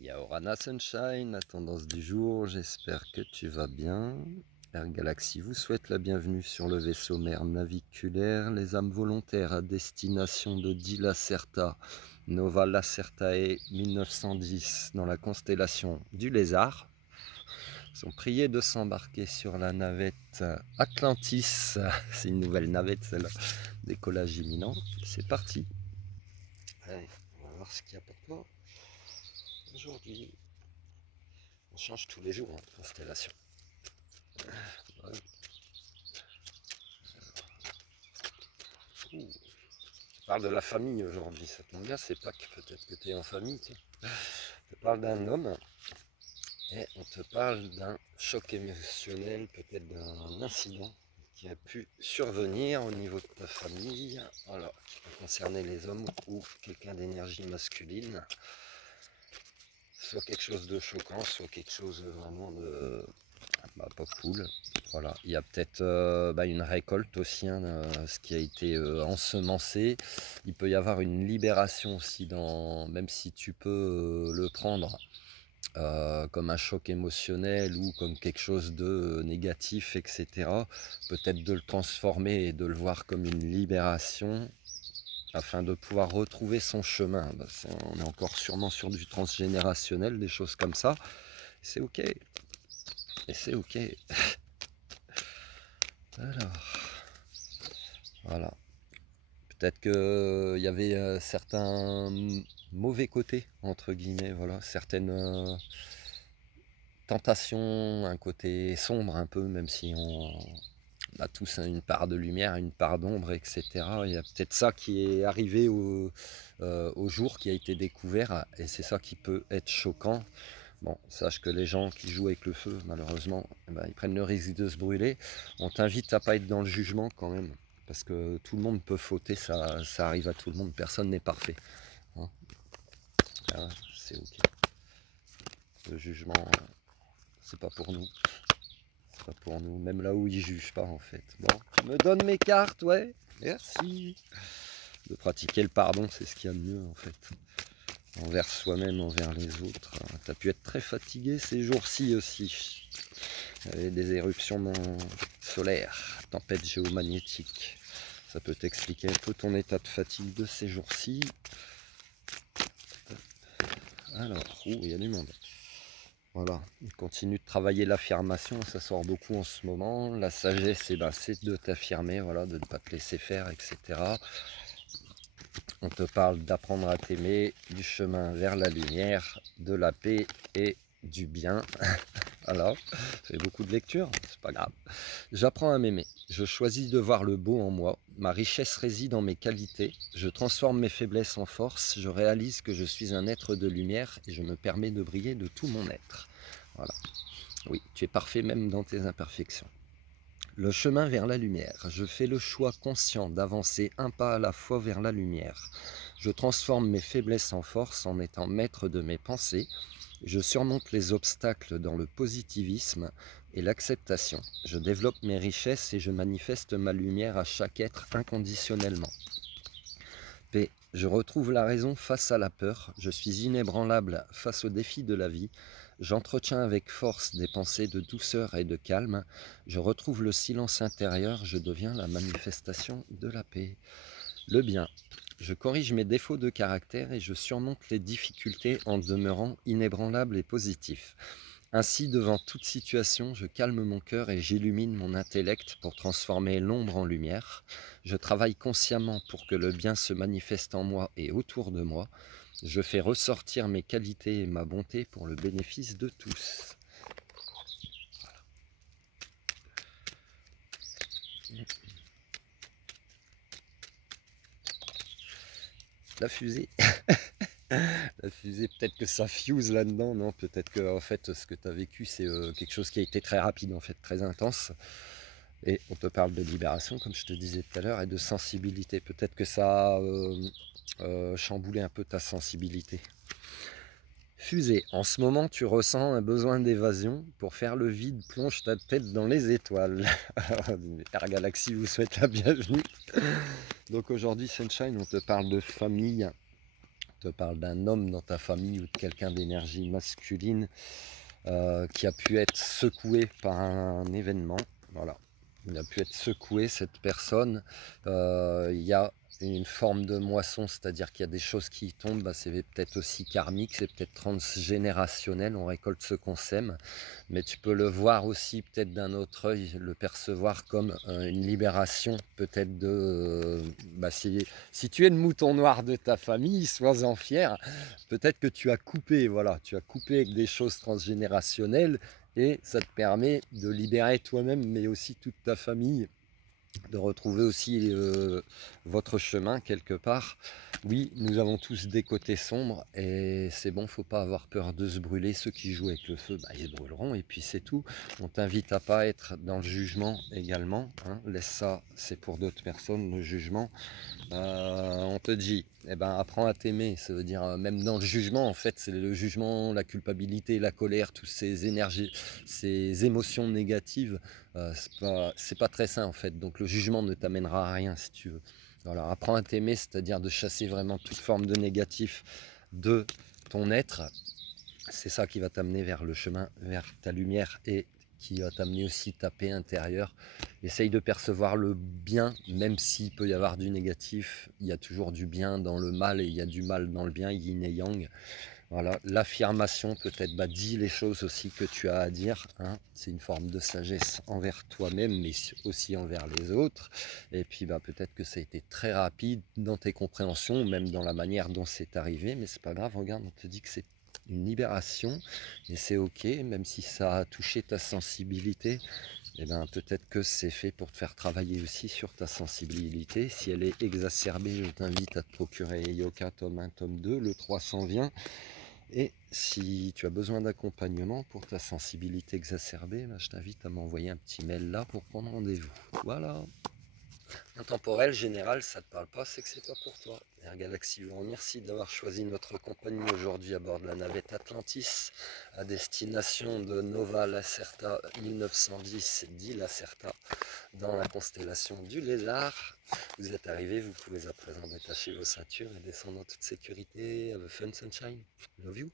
Yaorana Sunshine, la tendance du jour, j'espère que tu vas bien. Air Galaxy vous souhaite la bienvenue sur le vaisseau mère naviculaire, les âmes volontaires à destination de Di Lacerta, Nova Lacertae 1910, dans la constellation du Lézard. Sont priés de s'embarquer sur la navette Atlantis. C'est une nouvelle navette celle-là, décollage imminent. C'est parti. Allez, on va voir ce qu'il y a pour toi. Aujourd'hui, on change tous les jours de constellation. Voilà. Je parle de la famille aujourd'hui, ça tombe bien, c'est Pâques, peut-être que tu es en famille. Je te parle d'un homme et on te parle d'un choc émotionnel, peut-être d'un incident qui a pu survenir au niveau de ta famille, voilà, qui peut concerner les hommes ou quelqu'un d'énergie masculine. Soit quelque chose de choquant, soit quelque chose vraiment de pas cool. Voilà, il y a peut-être une récolte aussi, hein, ce qui a été ensemencé. Il peut y avoir une libération aussi, même si tu peux le prendre comme un choc émotionnel ou comme quelque chose de négatif, etc. Peut-être de le transformer et de le voir comme une libération, afin de pouvoir retrouver son chemin. On est encore sûrement sur du transgénérationnel, des choses comme ça. C'est ok. Et c'est ok. Alors, voilà. Peut-être qu'il y avait certains mauvais côtés, entre guillemets, voilà. Certaines tentations, un côté sombre un peu, même si on a tous une part de lumière, une part d'ombre, etc. Il y a peut-être ça qui est arrivé au jour, qui a été découvert, et c'est ça qui peut être choquant. Bon, sache que les gens qui jouent avec le feu, malheureusement, ils prennent le risque de se brûler. On t'invite à pas être dans le jugement quand même, parce que tout le monde peut fauter, ça arrive à tout le monde, personne n'est parfait. Hein, c'est ok. Le jugement, c'est pas pour nous. Pas pour nous, même là où ils jugent pas en fait. Bon, tu me donnes mes cartes, ouais, merci. De pratiquer le pardon, c'est ce qu'il y a de mieux en fait. Envers soi-même, envers les autres. Tu as pu être très fatigué ces jours-ci aussi. Il y avait des éruptions solaires, tempête géomagnétique. Ça peut t'expliquer un peu ton état de fatigue de ces jours-ci. Alors, il y a du monde. Voilà, il continue de travailler l'affirmation, ça sort beaucoup en ce moment. La sagesse, c'est de t'affirmer, voilà, de ne pas te laisser faire, etc. On te parle d'apprendre à t'aimer, du chemin vers la lumière, de la paix et du bien. Voilà, c'est beaucoup de lecture, c'est pas grave. J'apprends à m'aimer, je choisis de voir le beau en moi, ma richesse réside en mes qualités, je transforme mes faiblesses en force, je réalise que je suis un être de lumière et je me permets de briller de tout mon être. Voilà, oui, tu es parfait même dans tes imperfections. Le chemin vers la lumière, je fais le choix conscient d'avancer un pas à la fois vers la lumière. Je transforme mes faiblesses en force en étant maître de mes pensées. Je surmonte les obstacles dans le positivisme et l'acceptation. Je développe mes richesses et je manifeste ma lumière à chaque être inconditionnellement. P. Je retrouve la raison face à la peur. Je suis inébranlable face aux défis de la vie. J'entretiens avec force des pensées de douceur et de calme. Je retrouve le silence intérieur. Je deviens la manifestation de la paix. Le bien. Je corrige mes défauts de caractère et je surmonte les difficultés en demeurant inébranlable et positif. Ainsi, devant toute situation, je calme mon cœur et j'illumine mon intellect pour transformer l'ombre en lumière. Je travaille consciemment pour que le bien se manifeste en moi et autour de moi. Je fais ressortir mes qualités et ma bonté pour le bénéfice de tous. Voilà. La fusée. La fusée, peut-être que ça fuse là-dedans, non? Peut-être que en fait, ce que tu as vécu, c'est quelque chose qui a été très rapide, en fait, très intense. Et on te parle de libération, comme je te disais tout à l'heure, et de sensibilité. Peut-être que ça a chamboulé un peu ta sensibilité. Fusée, en ce moment, tu ressens un besoin d'évasion. Pour faire le vide, plonge ta tête dans les étoiles. Air Galaxy vous souhaite la bienvenue. Donc aujourd'hui, Sunshine, on te parle de famille. te parle d'un homme dans ta famille ou de quelqu'un d'énergie masculine qui a pu être secoué par un événement. Voilà, il a pu être secoué, cette personne. Il y a une forme de moisson, c'est-à-dire qu'il y a des choses qui tombent, bah, c'est peut-être aussi karmique, c'est peut-être transgénérationnel, on récolte ce qu'on sème, mais tu peux le voir aussi peut-être d'un autre œil, le percevoir comme une libération peut-être de... bah, si tu es le mouton noir de ta famille, sois-en fier, peut-être que tu as coupé, voilà, tu as coupé avec des choses transgénérationnelles et ça te permet de libérer toi-même, mais aussi toute ta famille, de retrouver aussi votre chemin quelque part. Oui, nous avons tous des côtés sombres et c'est bon, faut pas avoir peur de se brûler. Ceux qui jouent avec le feu, bah, ils se brûleront et puis c'est tout. On t'invite à pas être dans le jugement également, hein. Laisse ça, c'est pour d'autres personnes, le jugement. On te dit, eh ben, apprends à t'aimer. Ça veut dire, même dans le jugement, en fait, c'est le jugement, la culpabilité, la colère, toutes ces énergies, ces émotions négatives, c'est pas très sain, en fait. Donc le jugement ne t'amènera à rien, si tu veux. Voilà, apprends à t'aimer, c'est-à-dire de chasser vraiment toute forme de négatif de ton être. C'est ça qui va t'amener vers le chemin, vers ta lumière et qui va t'amener aussi ta paix intérieure. Essaye de percevoir le bien, même s'il peut y avoir du négatif, il y a toujours du bien dans le mal et il y a du mal dans le bien, yin et yang. Voilà, l'affirmation peut-être, bah, dis les choses aussi que tu as à dire, hein. C'est une forme de sagesse envers toi-même, mais aussi envers les autres. Et puis bah, peut-être que ça a été très rapide dans tes compréhensions, même dans la manière dont c'est arrivé, mais c'est pas grave, regarde, on te dit que c'est une libération, et c'est ok, même si ça a touché ta sensibilité, et ben peut-être que c'est fait pour te faire travailler aussi sur ta sensibilité. Si elle est exacerbée, je t'invite à te procurer Yoka tome 1, tome 2, le 300 vient. Et si tu as besoin d'accompagnement pour ta sensibilité exacerbée, ben, je t'invite à m'envoyer un petit mail là pour prendre rendez-vous. Voilà. Intemporel, général, ça te parle pas, c'est que c'est pas pour toi. Air Galaxy vous remercie d'avoir choisi notre compagnie aujourd'hui à bord de la navette Atlantis à destination de Nova Lacerta 1910, dit Lacerta, dans la constellation du Lézard. Vous êtes arrivés, vous pouvez à présent détacher vos ceintures et descendre en toute sécurité. Have a fun sunshine. Love you.